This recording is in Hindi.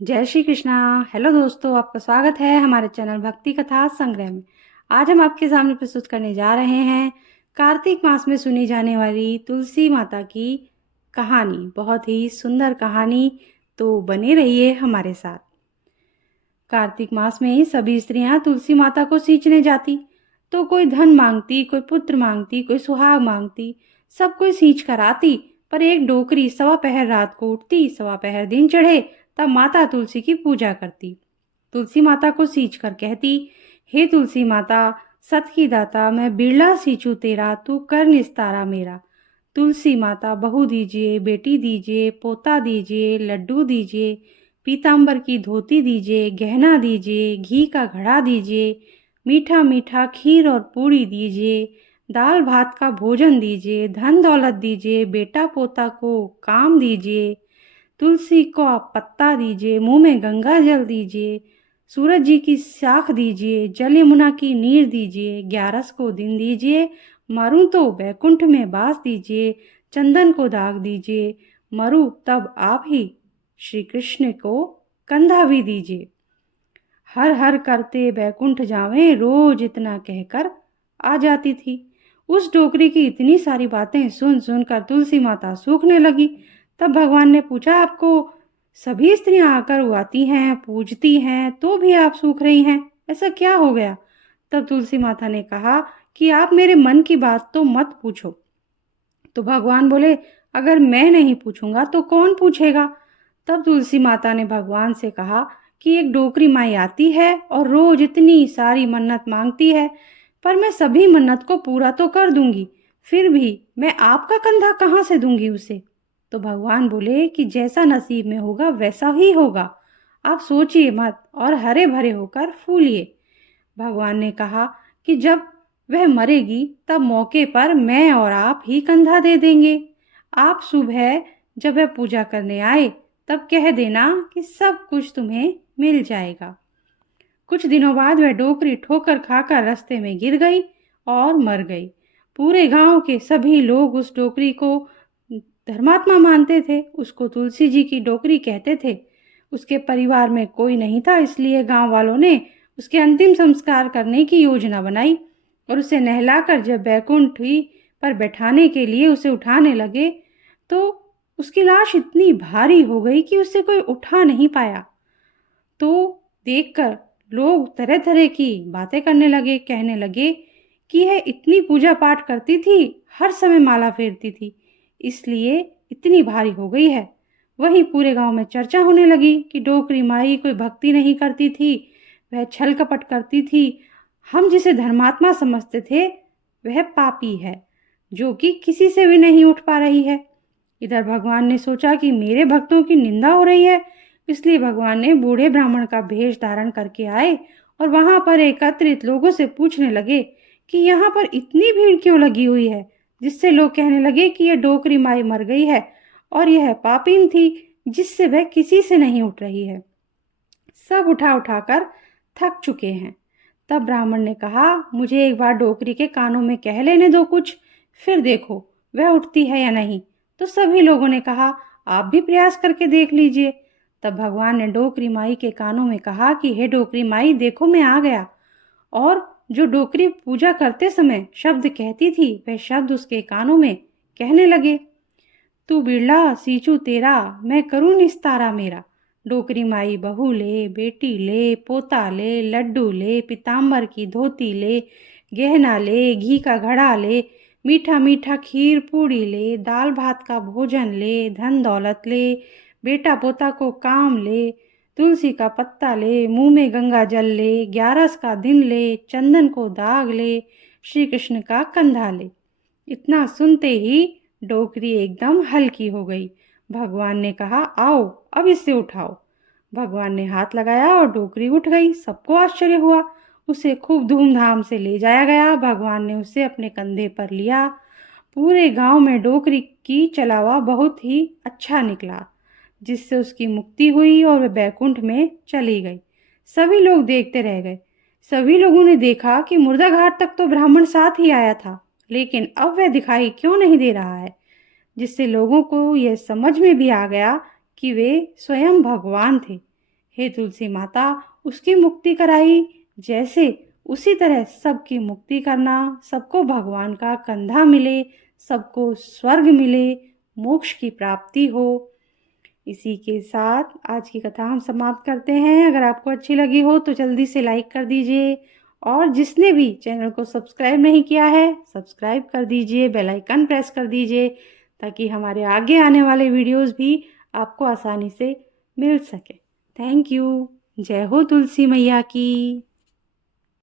जय श्री कृष्णा। हेलो दोस्तों, आपका स्वागत है हमारे चैनल भक्ति कथा संग्रह में। आज हम आपके सामने प्रस्तुत करने जा रहे हैं कार्तिक मास में सुनी जाने वाली तुलसी माता की कहानी। बहुत ही सुंदर कहानी, तो बने रहिए हमारे साथ। कार्तिक मास में सभी स्त्रियां तुलसी माता को सींचने जाती, तो कोई धन मांगती, कोई पुत्र मांगती, कोई सुहाग मांगती। सब कोई सींच कर आती, पर एक डोकरी सवा पहर रात को उठती, सवा पहर दिन चढ़े तब माता तुलसी की पूजा करती। तुलसी माता को सींच कर कहती, हे तुलसी माता, सत की दाता, मैं बिरला सींचू तेरा, तू कर निस्तारा मेरा। तुलसी माता, बहू दीजिए, बेटी दीजिए, पोता दीजिए, लड्डू दीजिए, पीतांबर की धोती दीजिए, गहना दीजिए, घी का घड़ा दीजिए, मीठा मीठा खीर और पूड़ी दीजिए, दाल भात का भोजन दीजिए, धन दौलत दीजिए, बेटा पोता को काम दीजिए, तुलसी को आप पत्ता दीजिए, मुंह में गंगा जल दीजिए, सूरज जी की साख दीजिए, जल यमुना की नीर दीजिए, 11 को दिन दीजिए, मरूं तो बैकुंठ में बास दीजिए, चंदन को दाग दीजिए, मरूं तब आप ही श्री कृष्ण को कंधा भी दीजिए। हर हर करते बैकुंठ जावें, रोज इतना कहकर आ जाती थी। उस डोकरी की इतनी सारी बातें सुन सुनकर तुलसी माता सूखने लगी। तब भगवान ने पूछा, आपको सभी स्त्रियां आकर उगाती हैं, पूजती हैं, तो भी आप सूख रही हैं, ऐसा क्या हो गया? तब तुलसी माता ने कहा कि आप मेरे मन की बात तो मत पूछो। तो भगवान बोले, अगर मैं नहीं पूछूंगा तो कौन पूछेगा? तब तुलसी माता ने भगवान से कहा कि एक डोकरी माई आती है और रोज इतनी सारी मन्नत मांगती है, पर मैं सभी मन्नत को पूरा तो कर दूंगी, फिर भी मैं आपका कंधा कहाँ से दूंगी उसे? तो भगवान बोले कि जैसा नसीब में होगा वैसा ही होगा, आप सोचिए मत और हरे भरे होकर फूलिए। भगवान ने कहा कि जब वह मरेगी तब मौके पर मैं और आप ही कंधा दे देंगे। आप सुबह जब वह पूजा करने आए तब कह देना कि सब कुछ तुम्हें मिल जाएगा। कुछ दिनों बाद वह डोकरी ठोकर खाकर रास्ते में गिर गई और मर गई। पूरे गांव के सभी लोग उस डोकरी को धर्मात्मा मानते थे, उसको तुलसी जी की डोकरी कहते थे। उसके परिवार में कोई नहीं था, इसलिए गांव वालों ने उसके अंतिम संस्कार करने की योजना बनाई और उसे नहलाकर जब बैकुंठ पर बैठाने के लिए उसे उठाने लगे तो उसकी लाश इतनी भारी हो गई कि उसे कोई उठा नहीं पाया। तो देखकर लोग तरह तरह की बातें करने लगे, कहने लगे कि यह इतनी पूजा पाठ करती थी, हर समय माला फेरती थी, इसलिए इतनी भारी हो गई है। वहीं पूरे गांव में चर्चा होने लगी कि डोकरी माई कोई भक्ति नहीं करती थी, वह छल कपट करती थी। हम जिसे धर्मात्मा समझते थे वह पापी है, जो कि किसी से भी नहीं उठ पा रही है। इधर भगवान ने सोचा कि मेरे भक्तों की निंदा हो रही है, इसलिए भगवान ने बूढ़े ब्राह्मण का भेष धारण करके आए और वहां पर एकत्रित लोगों से पूछने लगे कि यहाँ पर इतनी भीड़ क्यों लगी हुई है, जिससे लोग कहने लगे कि यह डोकरी माई मर गई है और यह पापीन थी जिससे वह किसी से नहीं उठ रही है। सब उठा उठाकर थक चुके हैं। तब ब्राह्मण ने कहा, मुझे एक बार डोकरी के कानों में कह लेने दो कुछ, फिर देखो वह उठती है या नहीं। तो सभी लोगों ने कहा, आप भी प्रयास करके देख लीजिए। तब भगवान ने डोकरी माई के कानों में कहा कि हे डोकरी माई, देखो मैं आ गया। और जो डोकरी पूजा करते समय शब्द कहती थी वह शब्द उसके कानों में कहने लगे, तू बिरला सींचू तेरा, मैं करूँ निस्तारा मेरा। डोकरी माई बहू ले, बेटी ले, पोता ले, लड्डू ले, पीतांबर की धोती ले, गहना ले, घी का घड़ा ले, मीठा मीठा खीर पूड़ी ले, दाल भात का भोजन ले, धन दौलत ले, बेटा पोता को काम ले, तुलसी का पत्ता ले, मुंह में गंगा जल ले, 11 का दिन ले, चंदन को दाग ले, श्री कृष्ण का कंधा ले। इतना सुनते ही डोकरी एकदम हल्की हो गई। भगवान ने कहा, आओ अब इसे उठाओ। भगवान ने हाथ लगाया और डोकरी उठ गई। सबको आश्चर्य हुआ। उसे खूब धूमधाम से ले जाया गया। भगवान ने उसे अपने कंधे पर लिया। पूरे गांव में डोकरी की चलावा बहुत ही अच्छा निकला, जिससे उसकी मुक्ति हुई और वह बैकुंठ में चली गई। सभी लोग देखते रह गए। सभी लोगों ने देखा कि मुर्दा घाट तक तो ब्राह्मण साथ ही आया था, लेकिन अब वह दिखाई क्यों नहीं दे रहा है, जिससे लोगों को यह समझ में भी आ गया कि वे स्वयं भगवान थे। हे तुलसी माता, उसकी मुक्ति कराई, जैसे उसी तरह सबकी मुक्ति करना, सबको भगवान का कंधा मिले, सबको स्वर्ग मिले, मोक्ष की प्राप्ति हो। इसी के साथ आज की कथा हम समाप्त करते हैं। अगर आपको अच्छी लगी हो तो जल्दी से लाइक कर दीजिए, और जिसने भी चैनल को सब्सक्राइब नहीं किया है सब्सक्राइब कर दीजिए, बेल आइकन प्रेस कर दीजिए, ताकि हमारे आगे आने वाले वीडियोस भी आपको आसानी से मिल सके। Thank you. जय हो तुलसी मैया की।